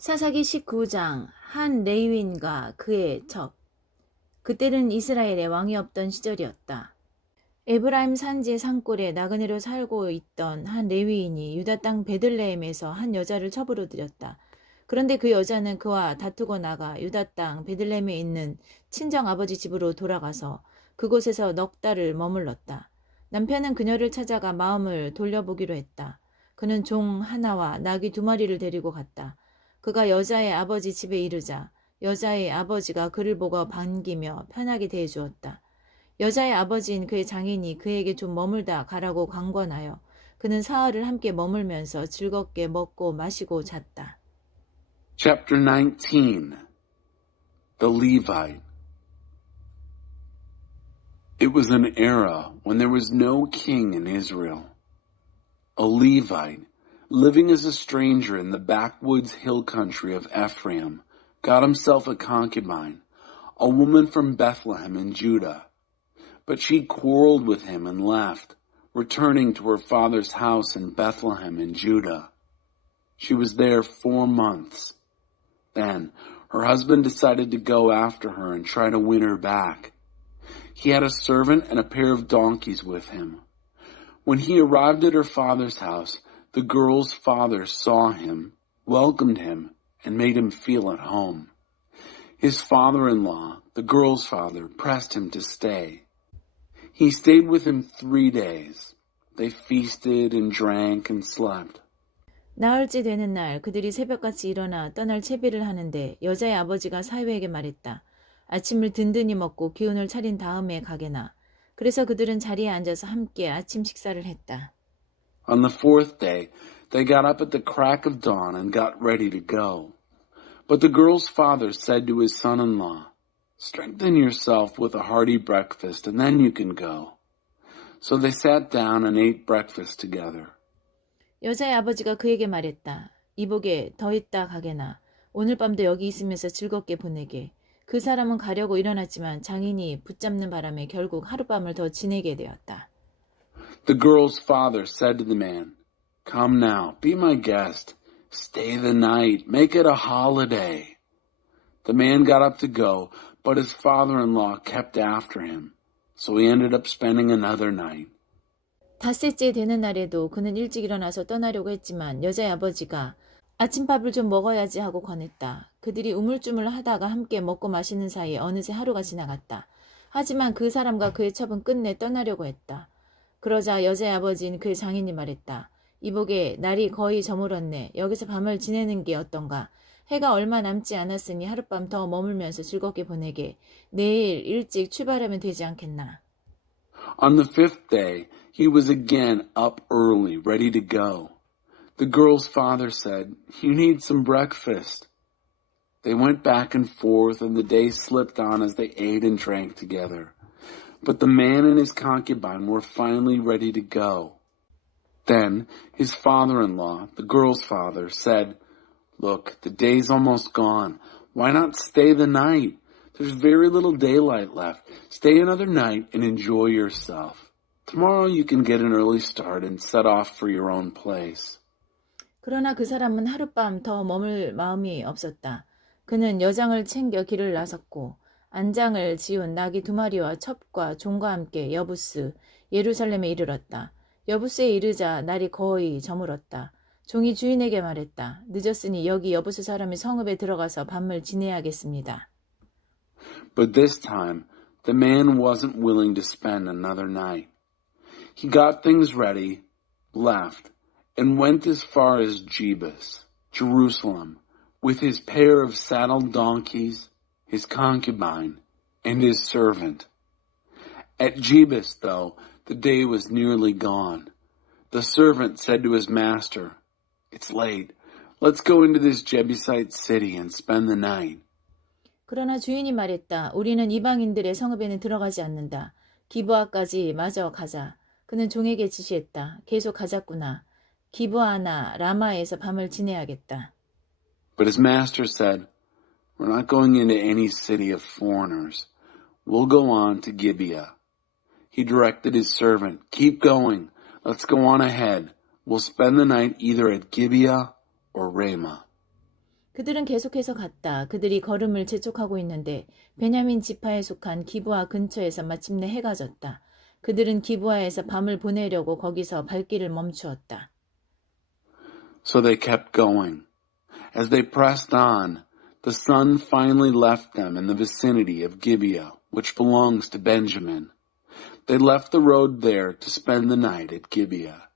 사사기 19장 한 레위인과 그의 첩. 그때는 이스라엘에 왕이 없던 시절이었다. 에브라임 산지 산골에 나그네로 살고 있던 한 레위인이 유다 땅 베들레헴에서 한 여자를 첩으로 들였다. 그런데 그 여자는 그와 다투고 나가 유다 땅 베들레헴에 있는 친정 아버지 집으로 돌아가서 그곳에서 넉 달을 머물렀다. 남편은 그녀를 찾아가 마음을 돌려보기로 했다. 그는 종 하나와 나귀 2마리를 데리고 갔다. 그가 여자의 아버지 집에 이르자 여자의 아버지가 그를 보고 반기며 편하게 대해주었다. 여자의 아버지인 그의 장인이 그에게 좀 머물다 가라고 강권하여 그는 사흘을 함께 머물면서 즐겁게 먹고 마시고 잤다. Chapter 19 The Levite. It was an era when there was no king in Israel. A Levite, living as a stranger in the backwoods hill country of Ephraim, got himself a concubine, a woman from Bethlehem in Judah. But she quarreled with him and left, returning to her father's house in Bethlehem in Judah. She was there 4 months. Then her husband decided to go after her and try to win her back. He had a servant and a pair of donkeys with him. When he arrived at her father's house, the girl's father saw him, welcomed him, and made him feel at home. His father-in-law, the girl's father, pressed him to stay. He stayed with him 3 days. They feasted and drank and slept. 나흘째 되는 날 그들이 새벽같이 일어나 떠날 채비를 하는데 여자의 아버지가 사위에게 말했다. 아침을 든든히 먹고 기운을 차린 다음에 가게나. 그래서 그들은 자리에 앉아서 함께 아침 식사를 했다. On the 4th day, they got up at the crack of dawn and got ready to go. But the girl's father said to his son-in-law, "Strengthen yourself with a hearty breakfast, and then you can go." So they sat down and ate breakfast together. 여자의 아버지가 그에게 말했다. 이보게 더 있다 가게나. 오늘 밤도 여기 있으면서 즐겁게 보내게. 그 사람은 가려고 일어났지만 장인이 붙잡는 바람에 결국 하룻밤을 더 지내게 되었다. The girl's father said to the man, "Come now, be my guest. Stay the night. Make it a holiday." The man got up to go, but his father-in-law kept after him. So he ended up spending another night. 닷새째 되는 날에도 그는 일찍 일어나서 떠나려고 했지만 여자의 아버지가 아침밥을 좀 먹어야지 하고 권했다. 그들이 우물쭈물 하다가 함께 먹고 마시는 사이에 어느새 하루가 지나갔다. 하지만 그 사람과 그의 첩은 끝내 떠나려고 했다. 그러자 여자의 아버지인 그의 장인이 말했다. 이보게 날이 거의 저물었네. 여기서 밤을 지내는 게 어떤가. 해가 얼마 남지 않았으니 하룻밤 더 머물면서 즐겁게 보내게. 내일 일찍 출발하면 되지 않겠나. On the 5th day, he was again up early, ready to go. The girl's father said, "You need some breakfast." They went back and forth, and the day slipped on as they ate and drank together. But the man and his concubine were finally ready to go. Then his father-in-law, the girl's father, said, "Look, the day's almost gone. Why not stay the night? There's very little daylight left. Stay another night and enjoy yourself. Tomorrow you can get an early start and set off for your own place." 그러나 그 사람은 하룻밤 더 머물 마음이 없었다. 그는 여장을 챙겨 길을 나섰고 안장을 지운 나귀 2마리와 첩과 종과 함께 여부스 예루살렘에 이르렀다. 여부스에 이르자 날이 거의 저물었다. 종이 주인에게 말했다. 늦었으니 여기 여부스 사람의 성읍에 들어가서 밤을 지내야겠습니다. But this time, the man wasn't willing to spend another night. He got things ready, left, and went as far as Jebus, Jerusalem, with his pair of saddled donkeys, his concubine, and his servant. At Jebus, though, the day was nearly gone. The servant said to his master, "It's late. Let's go into this Jebusite city and spend the night." 그러나 주인이 말했다. 우리는 이방인들의 성읍에는 들어가지 않는다. 기브아까지 마저 가자. 그는 종에게 지시했다. 계속 가자꾸나. 기브아나 라마에서 밤을 지내야겠다. But his master said, "We're not going into any city of foreigners. We'll go on to Gibeah." He directed his servant, "Keep going. Let's go on ahead. We'll spend the night either at Gibeah or Ramah." 그들은 계속해서 갔다. 그들이 걸음을 재촉하고 있는데 베냐민 지파에 속한 기브아 근처에서 마침내 해가 졌다. 그들은 기브아에서 밤을 보내려고 거기서 발길을 멈추었다. So they kept going. As they pressed on, the sun finally left them in the vicinity of Gibeah, which belongs to Benjamin. They left the road there to spend the night at Gibeah.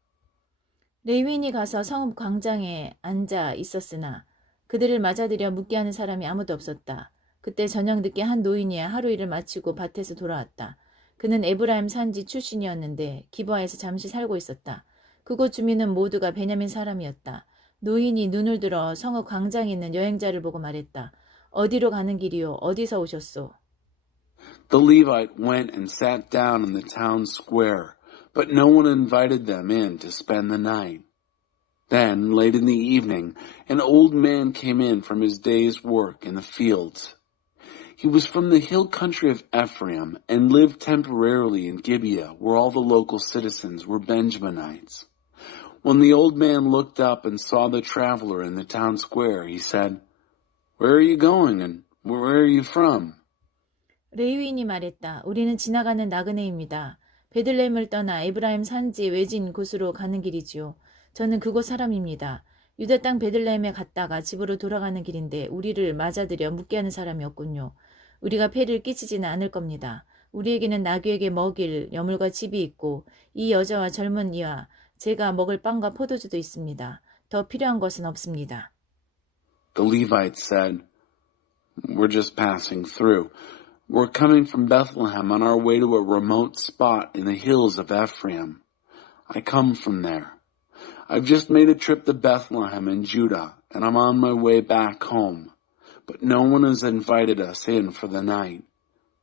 레위인이 가서 성읍 광장에 앉아 있었으나 그들을 맞아들여 묻게 하는 사람이 아무도 없었다. 그때 저녁 늦게 한 노인이 하루 일을 마치고 밭에서 돌아왔다. 그는 에브라임 산지 출신이었는데 기브아에서 잠시 살고 있었다. 그곳 주민은 모두가 베냐민 사람이었다. 노인이 눈을 들어 성읍 광장에 있는 여행자를 보고 말했다. 어디로 가는 길이요? 어디서 오셨소? The Levite went and sat down in the town square, but no one invited them in to spend the night. Then, late in the evening, an old man came in from his day's work in the fields. He was from the hill country of Ephraim and lived temporarily in Gibeah, where all the local citizens were Benjaminites. When the old man looked up and saw the traveler in the town square, he said, "Where are you going and where are you from?" 레위인이 말했다. 우리는 지나가는 나그네입니다. 베들레헴을 떠나 에브라임 산지 외진 곳으로 가는 길이지요. 저는 그곳 사람입니다. 유다 땅 베들레헴에 갔다가 집으로 돌아가는 길인데 우리를 맞아들여 묻게 하는 사람이 없군요. 우리가 폐를 끼치지는 않을 겁니다. 우리에게는 나귀에게 먹일 여물과 집이 있고 이 여자와 젊은 이와 제가 먹을 빵과 포도주도 있습니다. 더 필요한 것은 없습니다. The Levite said, "We're just passing through. We're coming from Bethlehem on our way to a remote spot in the hills of Ephraim. I come from there. I've just made a trip to Bethlehem in Judah, and I'm on my way back home. But no one has invited us in for the night.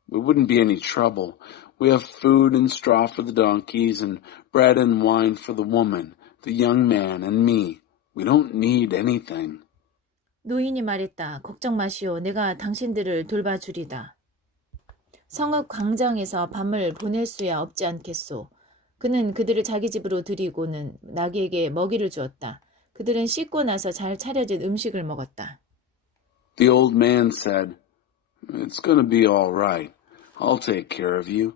We wouldn't be any trouble. We have food and straw for the donkeys and bread and wine for the woman, the young man, and me. We don't need anything." 노인이 말했다. 걱정 마시오. 내가 당신들을 돌봐주리다. 성읍 광장에서 밤을 보낼 수야 없지 않겠소. 그는 그들을 자기 집으로 들이고는 나귀에게 먹이를 주었다. 그들은 씻고 나서 잘 차려진 음식을 먹었다. The old man said, "It's going to be all right. I'll take care of you.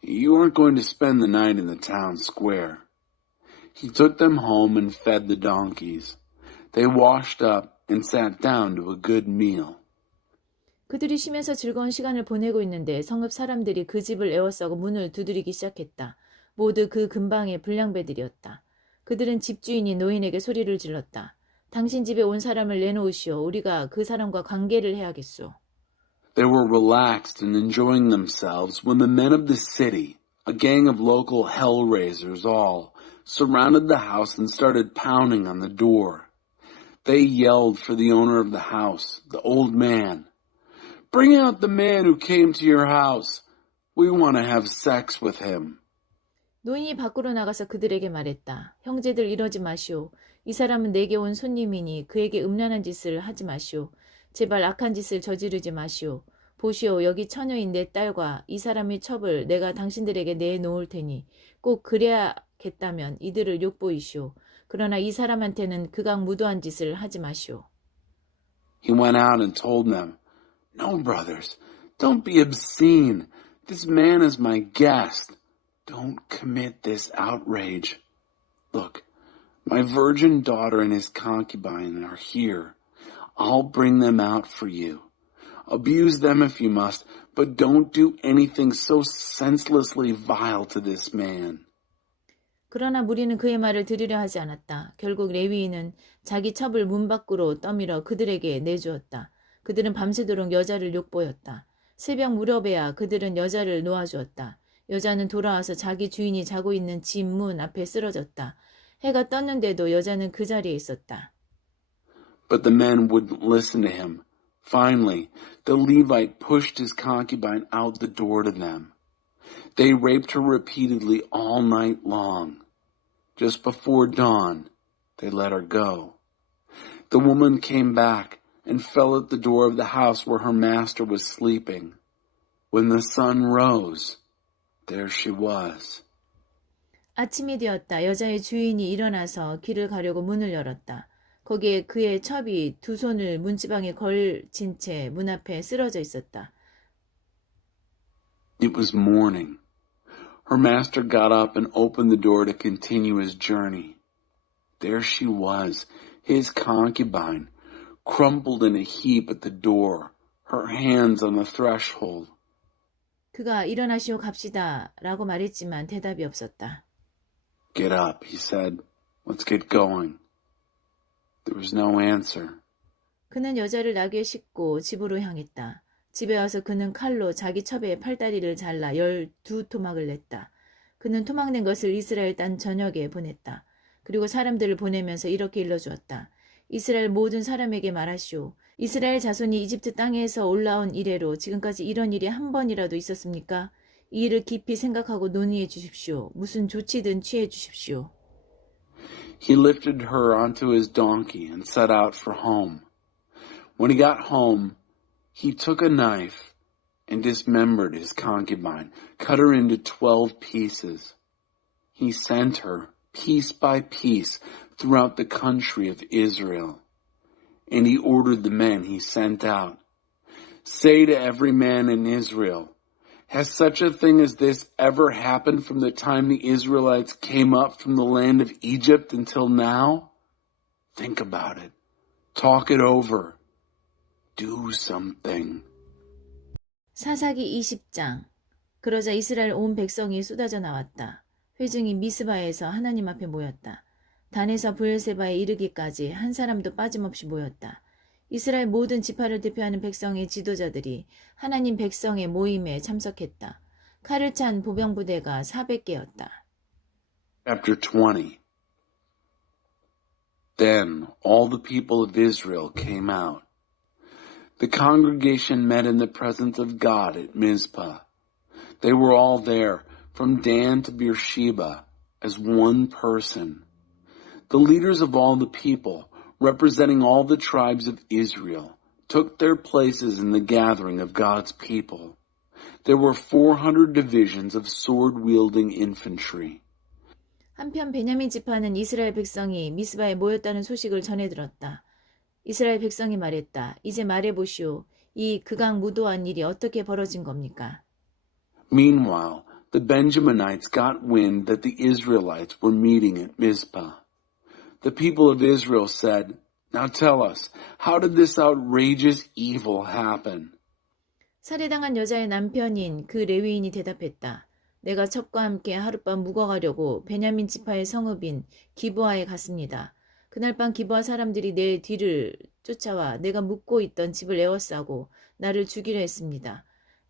You aren't going to spend the night in the town square." He took them home and fed the donkeys. They washed up and sat down to a good meal. 그들이 쉬면서 즐거운 시간을 보내고 있는데 성읍 사람들이 그 집을 에워싸고 문을 두드리기 시작했다. 모두 그 근방의 불량배들이었다. 그들은 집주인이 노인에게 소리를 질렀다. 당신 집에 온 사람을 내놓으시오. 우리가 그 사람과 관계를 해야겠소. They were relaxed and enjoying themselves when the men of the city, a gang of local hellraisers all, surrounded the house and started pounding on the door. They yelled for the owner of the house, the old man. "Bring out the man who came to your house. We want to have sex with him." 노인이 밖으로 나가서 그들에게 말했다. 형제들 이러지 마시오. 이 사람은 내게 온 손님이니 그에게 음란한 짓을 하지 마시오. 제발 악한 짓을 저지르지 마시오. 보시오. 여기 처녀인 내 딸과 이 사람의 첩을 내가 당신들에게 내놓을 테니 꼭 그래야겠다면 이들을 욕보이시오. 그러나 이 사람한테는 극악무도한 짓을 하지 마시오. He went out and told them, "No, brothers, don't be obscene. This man is my guest. Don't commit this outrage. Look, my virgin daughter and his concubine are here. I'll bring them out for you. Abuse them if you must, but don't do anything so senselessly vile to this man." 그러나 무리는 그의 말을 들으려 하지 않았다. 결국 레위인은 자기 첩을 문 밖으로 떠밀어 그들에게 내주었다. 그들은 밤새도록 여자를 욕보였다. 새벽 무렵에야 그들은 여자를 놓아주었다. 여자는 돌아와서 자기 주인이 자고 있는 집 문 앞에 쓰러졌다. 해가 떴는데도 여자는 그 자리에 있었다. But the men wouldn't listen to him. Finally, the Levite pushed his concubine out the door to them. They raped her repeatedly all night long. Just before dawn, they let her go. The woman came back and fell at the door of the house where her master was sleeping. When the sun rose, there she was. 아침이 되었다. 여자의 주인이 일어나서 길을 가려고 문을 열었다. 거기에 그의 첩이 두 손을 문지방에 걸친 채 문 앞에 쓰러져 있었다. It was morning. Her master got up and opened the door to continue his journey. There she was, his concubine, crumpled in a heap at the door, her hands on the threshold. 그가 일어나시오 갑시다 라고 말했지만 대답이 없었다. Get up, he said. Let's get going. There was no answer. 그는 여자를 나귀에 싣고 집으로 향했다. 집에 와서 그는 칼로 자기 첩의 팔다리를 잘라 12토막을 냈다. 그는 토막낸 것을 이스라엘 땅 전역에 보냈다. 그리고 사람들을 보내면서 이렇게 일러주었다. 이스라엘 모든 사람에게 말하시오. 이스라엘 자손이 이집트 땅에서 올라온 이래로 지금까지 이런 일이 한 번이라도 있었습니까? 이 일을 깊이 생각하고 논의해 주십시오. 무슨 조치든 취해 주십시오. He lifted her onto his donkey and set out for home. When he got home, he took a knife and dismembered his concubine, cut her into 12 pieces. He sent her, piece by piece, throughout the country of Israel. And he ordered the men he sent out, say to every man in Israel, has such a thing as this ever happened from the time the Israelites came up from the land of Egypt until now? Think about it. Talk it over. Do something. 사사기 20장. 그러자 이스라엘 온 백성이 쏟아져 나왔다. 회중이 미스바에서 하나님 앞에 모였다. 단에서 브엘세바에 이르기까지 한 사람도 빠짐없이 모였다. 이스라엘 모든 지파를 대표하는 백성의 지도자들이 하나님 백성의 모임에 참석했다. 칼을 찬 보병부대가 400개였다. Chapter 20. Then all the people of Israel came out. The congregation met in the presence of God at Mizpah. They were all there, from Dan to Beersheba, as one person. The leaders of all the people, representing all the tribes of Israel, took their places in the gathering of God's people. There were 400 divisions of sword-wielding infantry. 한편 베냐민 지파는 이스라엘 백성이 미스바에 모였다는 소식을 전해 들었다. 이스라엘 백성이 말했다. 이제 말해보시오. 이 극악무도한 일이 어떻게 벌어진 겁니까? Meanwhile, the Benjaminites got wind that the Israelites were meeting at Mizpah. The people of Israel said, Now tell us, how did this outrageous evil happen? 살해당한 여자의 남편인 그 레위인이 대답했다. 내가 첩과 함께 하룻밤 묵어가려고 베냐민 지파의 성읍인 기브아에 갔습니다. 그날 밤 기브아 사람들이 내 뒤를 쫓아와 내가 묵고 있던 집을 에워싸고 나를 죽이려 했습니다.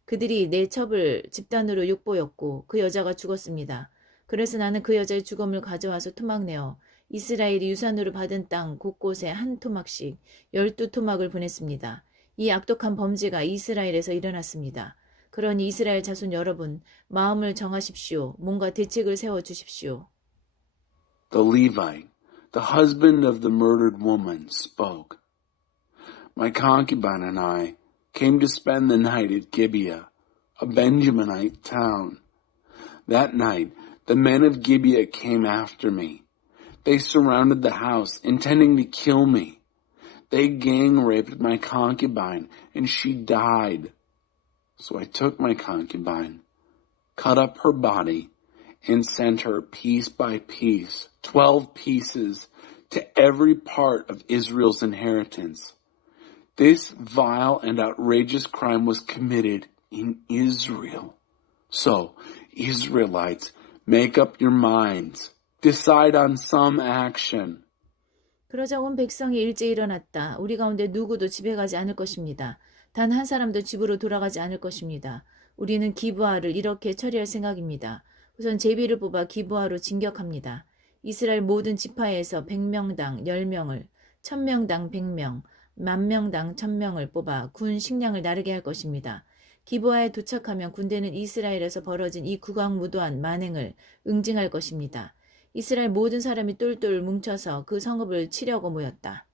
그들이 내 첩을 집단으로 욕보였고 그 여자가 죽었습니다. 그래서 나는 그 여자의 죽음을 가져와서 토막내어 이스라엘이 유산으로 받은 땅 곳곳에 한 토막씩 12토막을 보냈습니다. 이 악독한 범죄가 이스라엘에서 일어났습니다. 그러니 이스라엘 자손 여러분, 마음을 정하십시오. 뭔가 대책을 세워주십시오. The Levite, the husband of the murdered woman, spoke. My concubine and I came to spend the night at Gibeah, a Benjaminite town. That night, the men of Gibeah came after me. They surrounded the house, intending to kill me. They gang-raped my concubine, and she died. So I took my concubine, cut up her body, and sent her piece by piece, 12 pieces, to every part of Israel's inheritance. This vile and outrageous crime was committed in Israel. So, Israelites, make up your minds. Decide on some action. 그러자 온 백성이 일제히 일어났다. 우리 가운데 누구도 집에 가지 않을 것입니다. 단 한 사람도 집으로 돌아가지 않을 것입니다. 우리는 기브아를 이렇게 처리할 생각입니다. 우선 제비를 뽑아 기브아로 진격합니다. 이스라엘 모든 지파에서 100명당 10명을, 1000명당 100명, 10,000명당 1000명을 뽑아 군 식량을 나르게 할 것입니다. 기브아에 도착하면 군대는 이스라엘에서 벌어진 이 극악무도한 만행을 응징할 것입니다. 이스라엘 모든 사람이 똘똘 뭉쳐서 그 성읍을 치려고 모였다.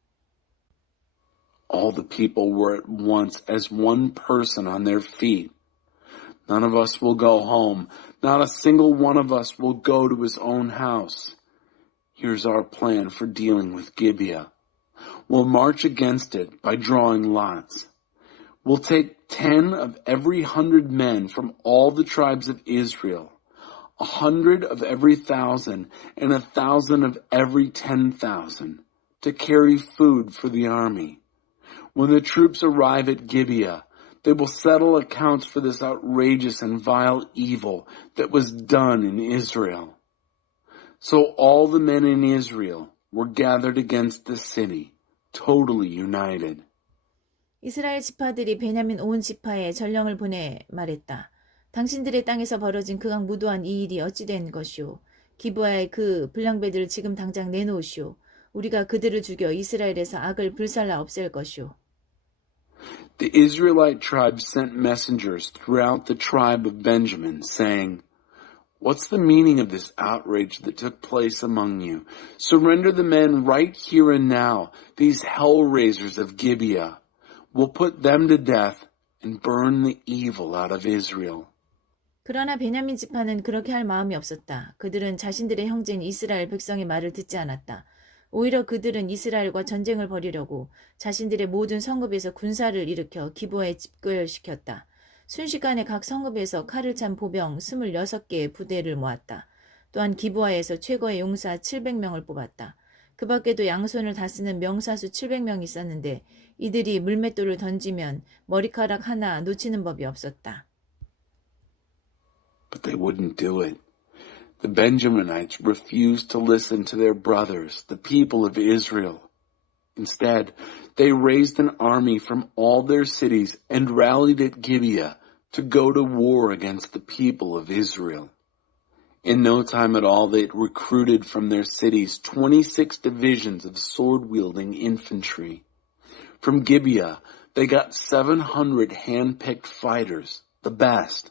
All the people were at once as one person on their feet. None of us will go home. Not a single one of us will go to his own house. Here's our plan for dealing with Gibeah. will march against it by drawing lots. We'll take 10 of every 100 men from all the tribes of Israel, 100 of every 1,000, and 1,000 of every 10,000 to carry food for the army. When the troops arrive at Gibeah, they will settle accounts for this outrageous and vile evil that was done in Israel. So all the men in Israel were gathered against the city, totally united. 이스라엘 지파들이 베냐민 온 지파에 전령을 보내 말했다. 당신들의 땅에서 벌어진 그강 무도한 이 일이 어찌 된 것이오. 기브아의 그 불량배들을 지금 당장 내놓으시오. 우리가 그들을 죽여 이스라엘에서 악을 불살라 없앨 것이오. The Israelite tribe sent messengers throughout the tribe of Benjamin, saying, What's the meaning of this outrage that took place among you? Surrender the men right here and now, these hell-raisers of Gibeah. We'll put them to death and burn the evil out of Israel. 그러나 베냐민 지파는 그렇게 할 마음이 없었다. 그들은 자신들의 형제인 이스라엘 백성의 말을 듣지 않았다. 오히려 그들은 이스라엘과 전쟁을 벌이려고 자신들의 모든 성읍에서 군사를 일으켜 기브아에 집결시켰다. 순식간에 각 성읍에서 칼을 찬 보병 26개의 부대를 모았다. 또한 기브아에서 최고의 용사 700명을 뽑았다. 그 밖에도 양손을 다쓰는 명사수 700명이 있었는데 이들이 물맷돌을 던지면 머리카락 하나 놓치는 법이 없었다. But they wouldn't do it. The Benjaminites refused to listen to their brothers, the people of Israel. Instead, they raised an army from all their cities and rallied at Gibeah to go to war against the people of Israel. In no time at all, they had recruited from their cities 26 divisions of sword-wielding infantry. From Gibeah, they got 700 hand-picked fighters, the best.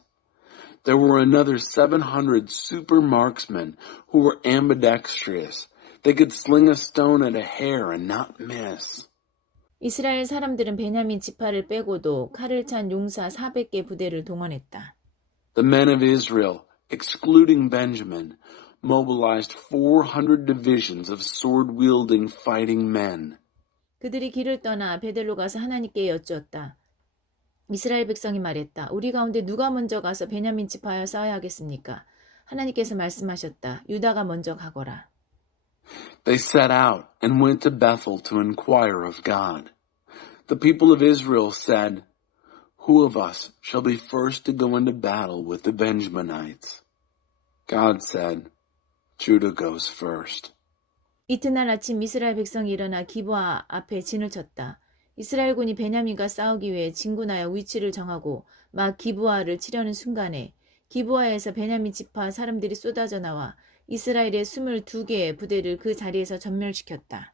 There were another 700 super marksmen who were ambidextrous. They could sling a stone at a hair and not miss. 이스라엘 사람들은 베냐민 지파를 빼고도 칼을 찬 용사 400개 부대를 동원했다. The men of Israel, excluding Benjamin, mobilized 400 divisions of sword-wielding fighting men. 그들이 길을 떠나 베델로 가서 하나님께 여쭈었다. 이스라엘 백성이 말했다. 우리 가운데 누가 먼저 가서 베냐민 지파와 싸워야 하겠습니까? 하나님께서 말씀하셨다. 유다가 먼저 가거라. They set out and went to Bethel to inquire of God. The people of Israel said, Who of us shall be first to go into battle with the Benjaminites? God said, Judah goes first. 이튿날 아침 이스라엘 백성이 일어나 기브아 앞에 진을 쳤다. 이스라엘군이 베냐민과 싸우기 위해 진군하여 위치를 정하고 막 기브아를 치려는 순간에 기브아에서 베냐민 지파 사람들이 쏟아져 나와 이스라엘의 22개의 부대를 그 자리에서 전멸시켰다.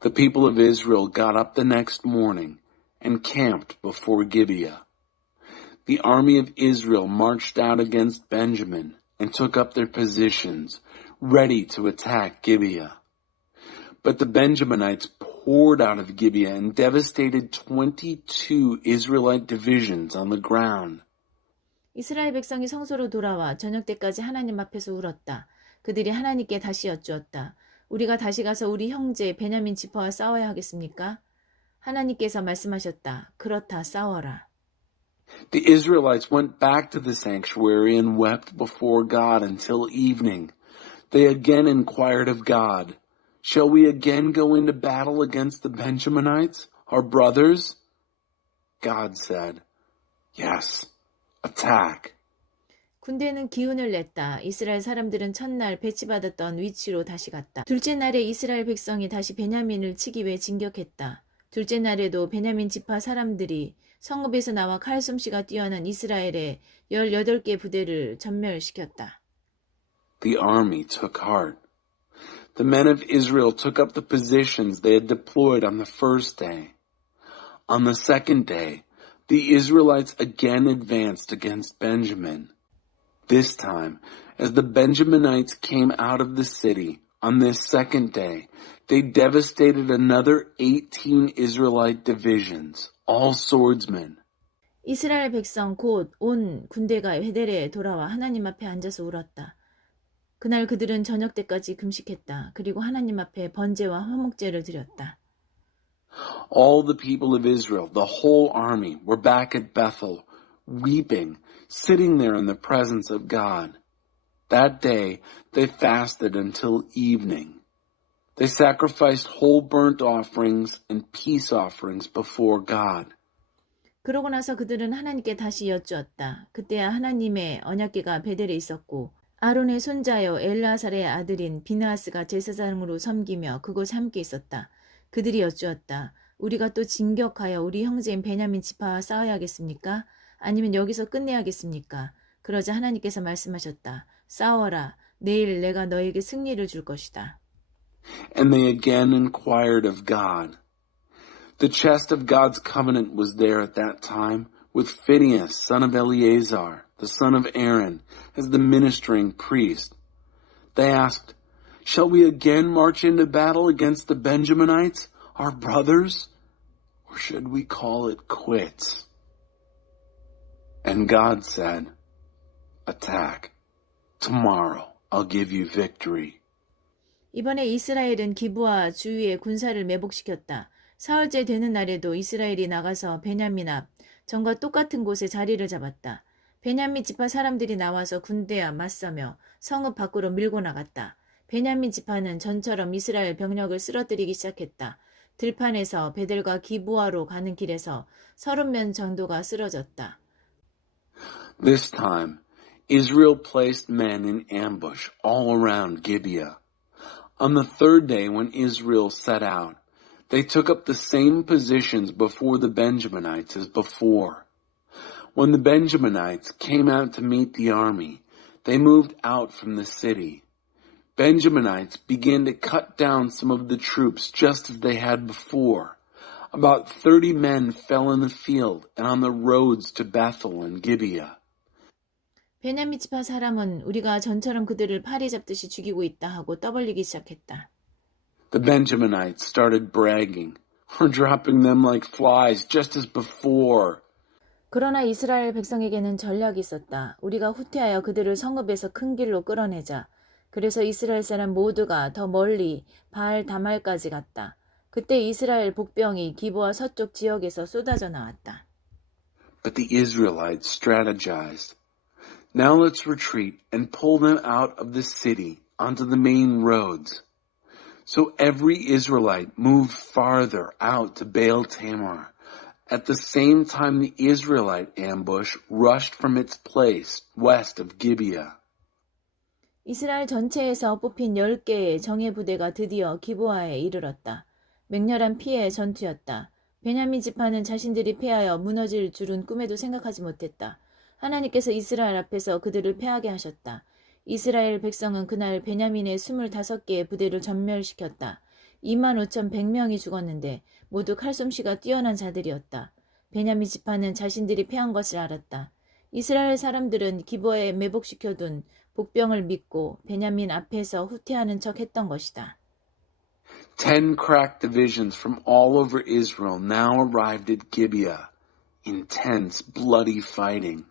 The people of Israel got up the next morning and camped before Gibeah. The army of Israel marched out against Benjamin and took up their positions, ready to attack Gibeah. But the Benjaminites poured out of Gibeah and devastated 22 Israelite divisions on the ground. 이스라엘 백성이 성소로 돌아와 저녁 때까지 하나님 앞에서 울었다. 그들이 하나님께 다시 여쭈었다. 우리가 다시 가서 우리 형제 베냐민 지파와 싸워야 하겠습니까? 하나님께서 말씀하셨다. 그렇다, 싸워라. The Israelites went back to the sanctuary and wept before God until evening. They again inquired of God, Shall we again go into battle against the Benjaminites, our brothers? God said, Yes, attack. 군대는 기운을 냈다. 이스라엘 사람들은 첫날 배치받았던 위치로 다시 갔다. 둘째 날에 이스라엘 백성이 다시 베냐민을 치기 위해 진격했다. 둘째 날에도 베냐민 지파 사람들이 성읍에서 나와 칼솜씨가 뛰어난 이스라엘의 18개 부대를 전멸시켰다. The army took heart. The men of Israel took up the positions they had deployed on the first day. On the second day, the Israelites again advanced against Benjamin. This time, as the Benjaminites came out of the city, on this second day, they devastated another 18 Israelite divisions, all swordsmen. 이스라엘 백성 곧 온 군대가 베델에 돌아와 하나님 앞에 앉아서 울었다. 그날 그들은 저녁 때까지 금식했다. 그리고 하나님 앞에 번제와 화목제를 드렸다. All the people of Israel, the whole army, were back at Bethel, weeping, sitting there in the presence of God. That day, they fasted until evening. They sacrificed whole burnt offerings and peace offerings before God. 그러고 나서 그들은 하나님께 다시 여쭈었다. 그때야 하나님의 언약궤가 베델에 있었고 아론의 손자여 엘르아살의 아들인 비느하스가 제사장으로 섬기며 그곳에 함께 있었다. 그들이 여쭈었다. 우리가 또 진격하여 우리 형제인 베냐민 지파와 싸워야겠습니까? 아니면 여기서 끝내야겠습니까? 그러자 하나님께서 말씀하셨다. 싸워라. 내일 내가 너에게 승리를 줄 것이다. And they again inquired of God. The chest of God's covenant was there at that time, with Phinehas, son of Eleazar, the son of Aaron, as the ministering priest. They asked, "Shall we again march into battle against the Benjaminites, our brothers? Or should we call it quits?" And God said, "Attack. Tomorrow I'll give you victory." 이번에 이스라엘은 기브와 주위의 군사를 매복시켰다. 사흘째 되는 날에도 이스라엘이 나가서 베냐민 앞 전과 똑같은 곳에 자리를 잡았다. 베냐민 지파 사람들이 나와서 군대와 맞서며 성읍 밖으로 밀고 나갔다. 베냐민 지파는 전처럼 이스라엘 병력을 쓰러뜨리기 시작했다. 들판에서 베델과 기브아로 가는 길에서 30명 정도가 쓰러졌다. This time, Israel placed men in ambush all around Gibeah. On the third day when Israel set out, they took up the same positions before the Benjaminites as before. When the Benjaminites came out to meet the army, they moved out from the city. Benjaminites began to cut down some of the troops just as they had before. About 30 men fell in the field and on the roads to Bethel and Gibeah. 베냐민 지파 사람은 우리가 전처럼 그들을 파리 잡듯이 죽이고 있다 하고 떠벌리기 시작했다. The Benjaminites started bragging. "We're dropping them like flies just as before." 그러나 이스라엘 백성에게는 전략이 있었다. 우리가 후퇴하여 그들을 성읍에서 큰 길로 끌어내자. 그래서 이스라엘 사람 모두가 더 멀리 바알 다말까지 갔다. 그때 이스라엘 복병이 기브아 서쪽 지역에서 쏟아져 나왔다. But the Israelites strategized. "Now let's retreat and pull them out of the city onto the main roads." So every Israelite moved farther out to Baal Tamar. At the same time, the Israelite ambush rushed from its place west of Gibeah. 이스라엘 전체에서 뽑힌 10개의 정예 부대가 드디어 기브아에 이르렀다. 맹렬한 피해의 전투였다. 베냐민 지파는 자신들이 패하여 무너질 줄은 꿈에도 생각하지 못했다. 하나님께서 이스라엘 앞에서 그들을 패하게 하셨다. 이스라엘 백성은 그날 베냐민의 25개의 부대를 전멸시켰다. 25,100명이 죽었는데 모두 칼솜씨가 뛰어난 자들이었다. 베냐민 지파는 자신들이 패한 것을 알았다. 이스라엘 사람들은 기브아에 매복시켜둔 복병을 믿고 베냐민 앞에서 후퇴하는 척 했던 것이다. 10 crack divisions from all over Israel now arrived at Gibeah. Intense, bloody fighting.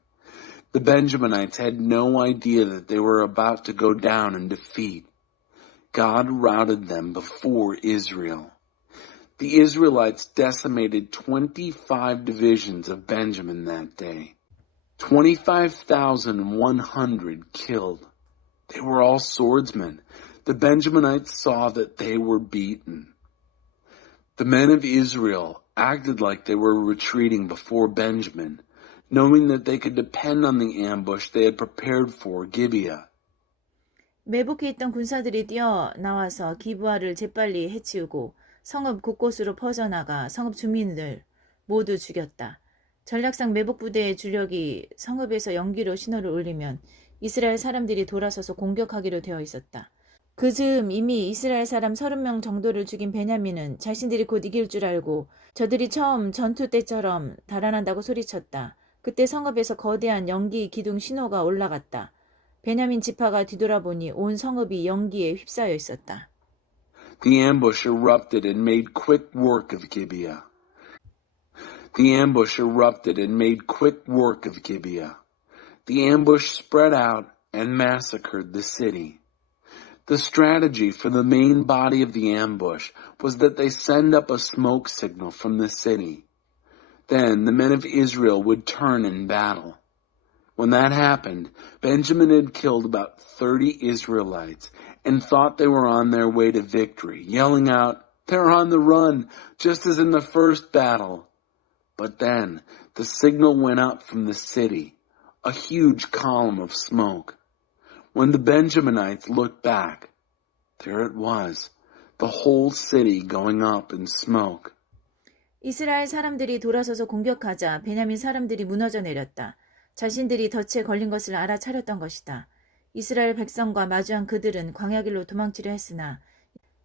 The Benjaminites had no idea that they were about to go down in defeat. God routed them before Israel. The Israelites decimated 25 divisions of Benjamin that day. 25,100 killed. They were all swordsmen. The Benjaminites saw that they were beaten. The men of Israel acted like they were retreating before Benjamin, knowing that they could depend on the ambush they had prepared for Gibeah. 매복해 있던 군사들이 뛰어나와서 기브아를 재빨리 해치우고 성읍 곳곳으로 퍼져나가 성읍 주민들 모두 죽였다. 전략상 매복부대의 주력이 성읍에서 연기로 신호를 울리면 이스라엘 사람들이 돌아서서 공격하기로 되어 있었다. 그 즈음 이미 이스라엘 사람 30명 정도를 죽인 베냐민은 자신들이 곧 이길 줄 알고 저들이 처음 전투 때처럼 달아난다고 소리쳤다. 그때 성읍에서 거대한 연기 기둥 신호가 올라갔다. 베냐민 지파가 뒤돌아보니 온 성읍이 연기에 휩싸여 있었다. The ambush erupted and made quick work of Gibeah. The ambush erupted and made quick work of Gibeah. The ambush spread out and massacred the city. The strategy for the main body of the ambush was that they send up a smoke signal from the city. Then the men of Israel would turn in battle. When that happened, Benjamin had killed about 30 Israelites and thought they were on their way to victory, yelling out, "They're on the run, just as in the first battle." But then the signal went up from the city, a huge column of smoke. When the Benjaminites looked back, there it was, the whole city going up in smoke. 이스라엘 사람들이 돌아서서 공격하자 베냐민 사람들이 무너져 내렸다. 자신들이 덫에 걸린 것을 알아차렸던 것이다. 이스라엘 백성과 마주한 그들은 광야길로 도망치려 했으나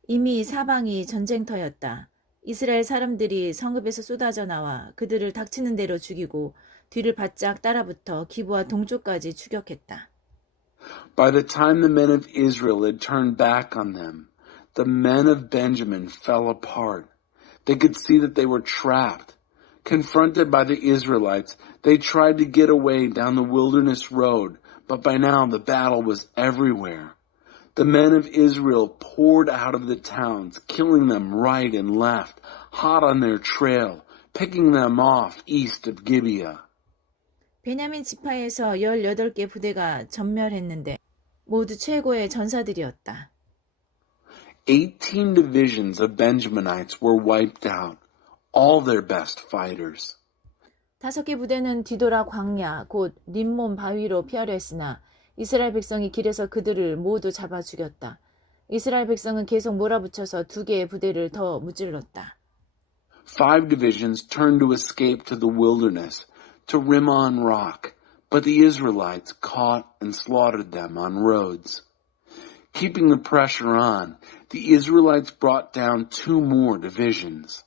이미 사방이 전쟁터였다. 이스라엘 사람들이 성읍에서 쏟아져 나와 그들을 닥치는 대로 죽이고 뒤를 바짝 따라붙어 기브와 동쪽까지 추격했다. By the time the men of Israel had turned back on them, the men of Benjamin fell apart. They could see that they were trapped. Confronted by the Israelites, they tried to get away down the wilderness road, but by now the battle was everywhere. The men of Israel poured out of the towns, killing them right and left, hot on their trail, picking them off east of Gibeah. 베냐민 지파에서 18개 부대가 전멸했는데 모두 최고의 전사들이었다. 18 divisions of Benjaminites were wiped out, all their best fighters. 5개 부대는 뒤돌아 광야, 곧 림몬 바위로 피하려 했으나 이스라엘 백성이 길에서 그들을 모두 잡아 죽였다. 이스라엘 백성은 계속 몰아붙여서 2개의 부대를 더 무찔렀다. 5 divisions turned to escape to the wilderness, to Rimmon Rock, but the Israelites caught and slaughtered them on roads. Keeping the pressure on, the Israelites brought down 2 more divisions.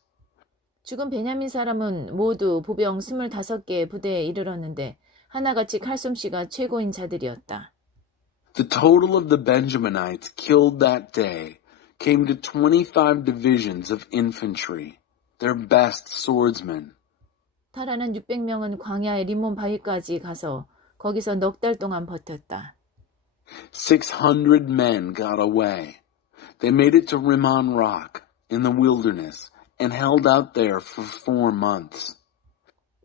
죽은 베냐민 사람은 모두 보병 25개의 부대에 이르렀는데 하나같이 칼솜씨가 최고인 자들이었다. The total of the Benjaminites killed that day came to 25 divisions of infantry, their best swordsmen. 타라는 600명은 광야의 림몬 바위까지 가서 거기서 넉 달 동안 버텼다. 600 men got away. They made it to Rimmon Rock in the wilderness and held out there for 4 months.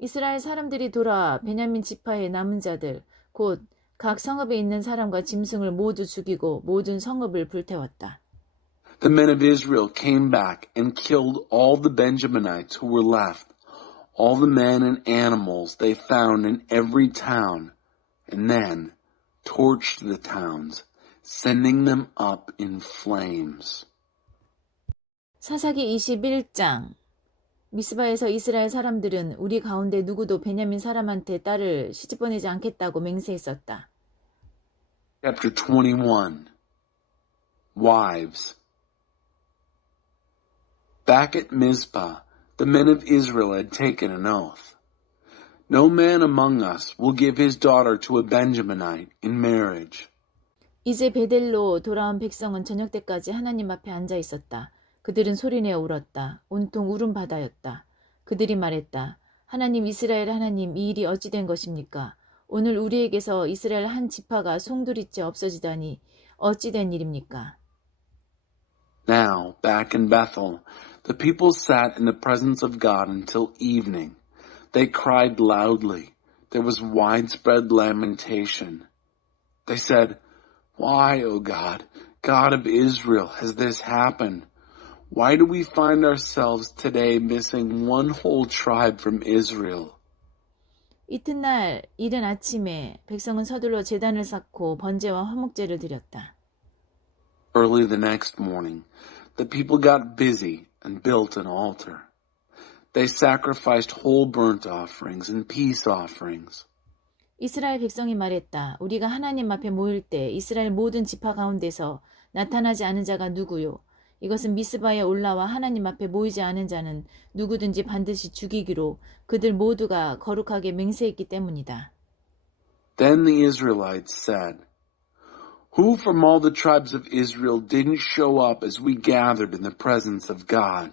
이스라엘 사람들이 돌아와 베냐민 지파의 남은 자들, 곧 각 성읍에 있는 사람과 짐승을 모두 죽이고 모든 성읍을 불태웠다. The men of Israel came back and killed all the Benjaminites who were left, all the men and animals they found in every town, and then torched the towns, sending them up in flames. 사사기 21장. 미스바에서 이스라엘 사람들은 우리 가운데 누구도 베냐민 사람한테 딸을 시집보내지 않겠다고 맹세했었다. Chapter 21. Wives. Back at Mizpah, the men of Israel had taken an oath. No man among us will give his daughter to a Benjaminite in marriage. 이제 베델로 돌아온 백성은 저녁 때까지 하나님 앞에 앉아 있었다. 그들은 소리내어 울었다. 온통 울음바다였다. 그들이 말했다. 하나님, 이스라엘 하나님, 이 일이 어찌 된 것입니까? 오늘 우리에게서 이스라엘 한 지파가 송두리째 없어지다니 어찌 된 일입니까? Now, back in Bethel, the people sat in the presence of God until evening. They cried loudly. There was widespread lamentation. They said, "Why, O God, God of Israel, has this happened? Why do we find ourselves today missing one whole tribe from Israel?" 이튿날 이른 아침에 백성은 서둘러 제단을 쌓고 번제와 화목제를 드렸다. Early the next morning, the people got busy and built an altar. They sacrificed whole burnt offerings and peace offerings. 이스라엘 백성이 말했다. 우리가 하나님 앞에 모일 때 이스라엘 모든 지파 가운데서 나타나지 않은 자가 누구요? 이것은 미스바에 올라와 하나님 앞에 모이지 않은 자는 누구든지 반드시 죽이기로 그들 모두가 거룩하게 맹세했기 때문이다. Then the Israelites said, "Who from all the tribes of Israel didn't show up as we gathered in the presence of God?"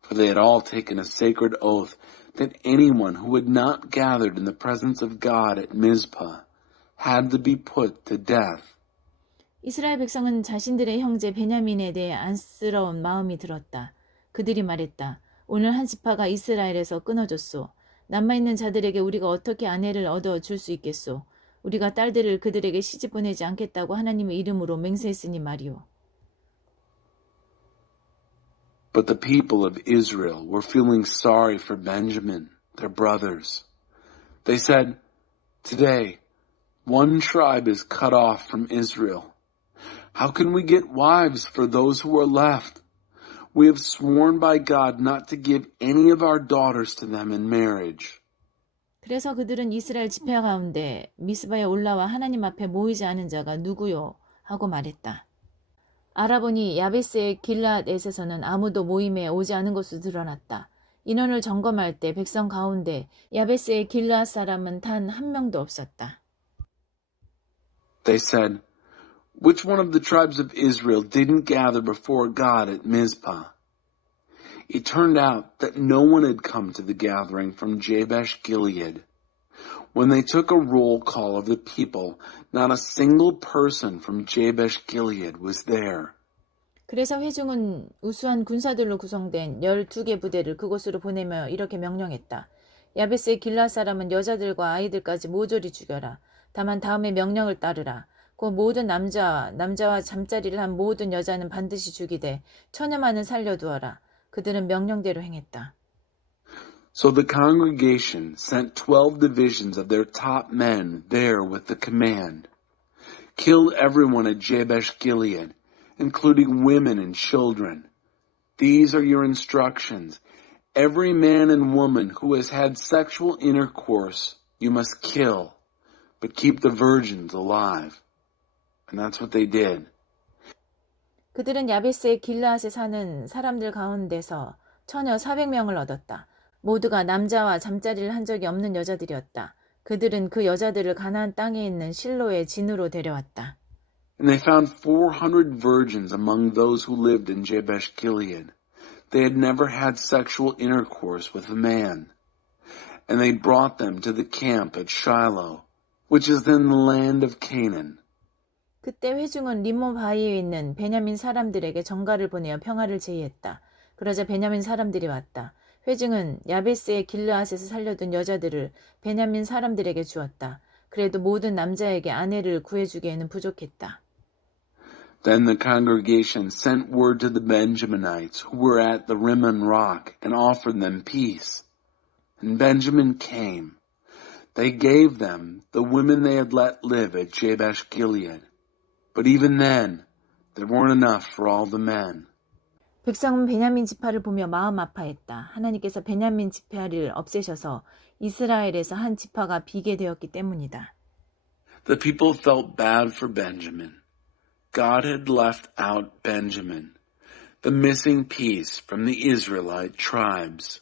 For they had all taken a sacred oath that anyone who had not gathered in the presence of God at Mizpah had to be put to death. 이스라엘 백성은 자신들의 형제 베냐민에 대해 안쓰러운 마음이 들었다. 그들이 말했다. 오늘 한 지파가 이스라엘에서 끊어졌소. 남아있는 자들에게 우리가 어떻게 아내를 얻어줄 수 있겠소. 우리가 딸들을 그들에게 시집 보내지 않겠다고 하나님의 이름으로 맹세했으니 말이오. But the people of Israel were feeling sorry for Benjamin, their brothers. They said, Today, one tribe is cut off from Israel. How can we get wives for those who are left? We have sworn by God not to give any of our daughters to them in marriage. 그래서 그들은 이스라엘 지파 가운데 미스바에 올라와 하나님 앞에 모이지 않은 자가 누구요? 하고 말했다. 알아보니 야베스의 길앗에서는 아무도 모임에 오지 않은 것으로 드러났다. 인원을 점검할 때 백성 가운데 야베스의 길앗 사람은 단 한 명도 없었다. They said, Which one of the tribes of Israel didn't gather before God at Mizpah? It turned out that no one had come to the gathering from Jabesh Gilead. When they took a roll call of the people, not a single person from Jabesh Gilead was there. 그래서 회중은 우수한 군사들로 구성된 12개 부대를 그곳으로 보내며 이렇게 명령했다. 야베스의 길앗 사람은 여자들과 아이들까지 모조리 죽여라. 다만 다음에 명령을 따르라. 그 모든 남자와 잠자리를 한 모든 여자는 반드시 죽이되 처녀만은 살려두어라. 그들은 명령대로 행했다. So the congregation sent 12 divisions of their top men there with the command. Kill everyone at Jabesh Gilead, including women and children. These are your instructions. Every man and woman who has had sexual intercourse you must kill, but keep the virgins alive. And that's what they did. 그들은 야베스의 길앗에 사는 사람들 가운데서 처녀 400명을 얻었다. 모두가 남자와 잠자리를 한 적이 없는 여자들이었다. 그들은 그 여자들을 가나안 땅에 있는 실로의 진으로 데려왔다. And they found 400 virgins among those who lived in Jabesh Gilead. They had never had sexual intercourse with a man. And they brought them to the camp at Shiloh, which is in the land of Canaan. 그때 회중은 림몬 바위에 있는 베냐민 사람들에게 전가를 보내어 평화를 제의했다. 그러자 베냐민 사람들이 왔다. 회중은 야베스의 길르앗에서 살려둔 여자들을 베냐민 사람들에게 주었다. 그래도 모든 남자에게 아내를 구해주기에는 부족했다. Then the congregation sent word to the Benjaminites who were at the Rimmon rock and offered them peace. And Benjamin came. They gave them the women they had let live at Jabesh Gilead. But even then, there weren't enough for all the men. 백성은 베냐민 지파를 보며 마음 아파했다. 하나님께서 베냐민 지파를 없애셔서 이스라엘에서 한 지파가 비게 되었기 때문이다. The people felt bad for Benjamin. God had left out Benjamin, the missing piece from the Israelite tribes.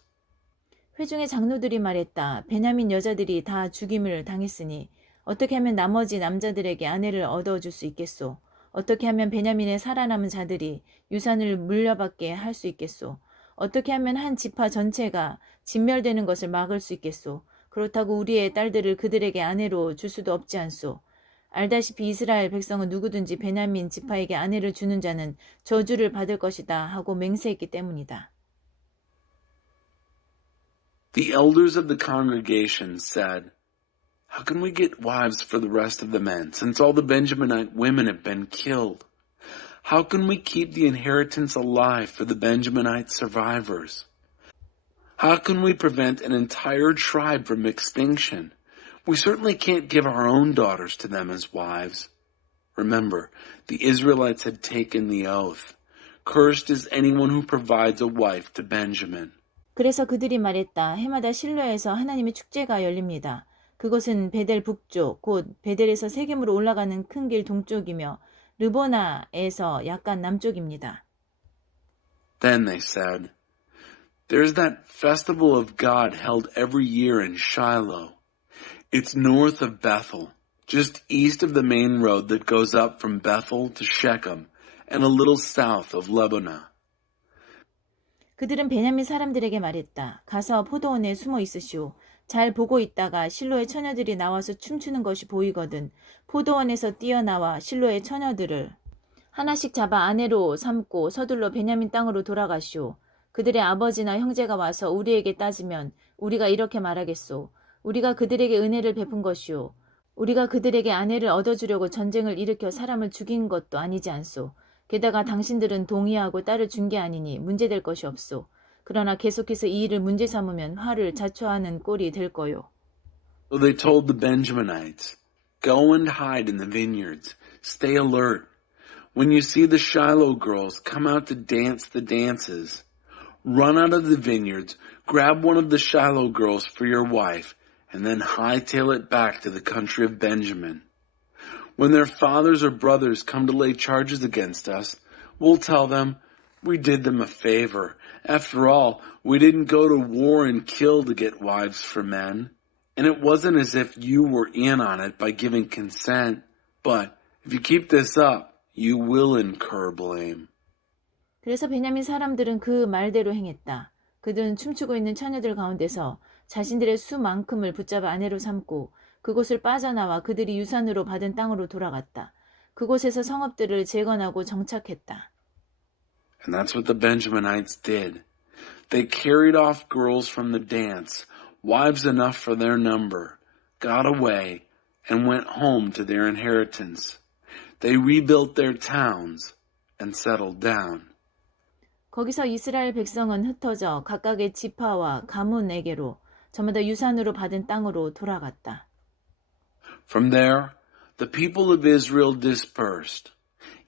회중의 장로들이 말했다. 베냐민 여자들이 다 죽임을 당했으니 어떻게 하면 나머지 남자들에게 아내를 얻어줄 수 있겠소? 어떻게 하면 베냐민의 살아남은 자들이 유산을 물려받게 할 수 있겠소? 어떻게 하면 한 지파 전체가 진멸되는 것을 막을 수 있겠소? 그렇다고 우리의 딸들을 그들에게 아내로 줄 수도 없지 않소? 알다시피 이스라엘 백성은 누구든지 베냐민 지파에게 아내를 주는 자는 저주를 받을 것이다 하고 맹세했기 때문이다. The elders of the congregation said, How can we get wives for the rest of the men, since all the Benjaminite women have been killed? How can we keep the inheritance alive for the Benjaminite survivors? How can we prevent an entire tribe from extinction? We certainly can't give our own daughters to them as wives. Remember, the Israelites had taken the oath. Cursed is anyone who provides a wife to Benjamin. 그래서 그들이 말했다. 해마다 실로에서 하나님의 축제가 열립니다. 그것은 베델 북쪽, 곧 베델에서 세겜으로 올라가는 큰 길 동쪽이며 르보나에서 약간 남쪽입니다. Then they said, There's that festival of God held every year in Shiloh. It's north of Bethel, just east of the main road that goes up from Bethel to Shechem, and a little south of Lebanon. 그들은 베냐민 사람들에게 말했다. 가서 포도원에 숨어 있으시오. 잘 보고 있다가 실로의 처녀들이 나와서 춤추는 것이 보이거든 포도원에서 뛰어나와 실로의 처녀들을 하나씩 잡아 아내로 삼고 서둘러 베냐민 땅으로 돌아가시오. 그들의 아버지나 형제가 와서 우리에게 따지면 우리가 이렇게 말하겠소. 우리가 그들에게 은혜를 베푼 것이오. 우리가 그들에게 아내를 얻어주려고 전쟁을 일으켜 사람을 죽인 것도 아니지 않소. 게다가 당신들은 동의하고 딸을 준 게 아니니 문제될 것이 없소. 그러나 계속해서 이 일을 문제 삼으면 화를 자초하는 꼴이 될 거요. So they told the Benjaminites, "Go and hide in the vineyards. Stay alert. When you see the Shiloh girls come out to dance the dances, run out of the vineyards, grab one of the Shiloh girls for your wife, and then hightail it back to the country of Benjamin. When their fathers or brothers come to lay charges against us, we'll tell them, we did them a favor. After all, we didn't go to war and kill to get wives for men. And it wasn't as if you were in on it by giving consent. But if you keep this up, you will incur blame." 그래서 베냐민 사람들은 그 말대로 행했다. 그들은 춤추고 있는 처녀들 가운데서 자신들의 수만큼을 붙잡아 아내로 삼고 그곳을 빠져나와 그들이 유산으로 받은 땅으로 돌아갔다. 그곳에서 성읍들을 재건하고 정착했다. And that's what the Benjaminites did. They carried off girls from the dance, wives enough for their number, got away, and went home to their inheritance. They rebuilt their towns and settled down. 거기서 이스라엘 백성은 흩어져 각각의 지파와 가문에게로 저마다 유산으로 받은 땅으로 돌아갔다. From there, the people of Israel dispersed,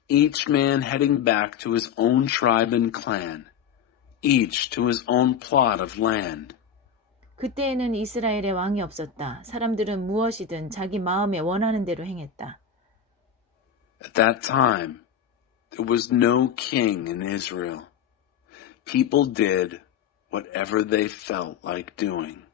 each man heading back to his own tribe and clan, each to his own plot of land. 그때에는 이스라엘에 왕이 없었다. 사람들은 무엇이든 자기 마음에 원하는 대로 행했다. At that time, there was no king in Israel. People did whatever they felt like doing.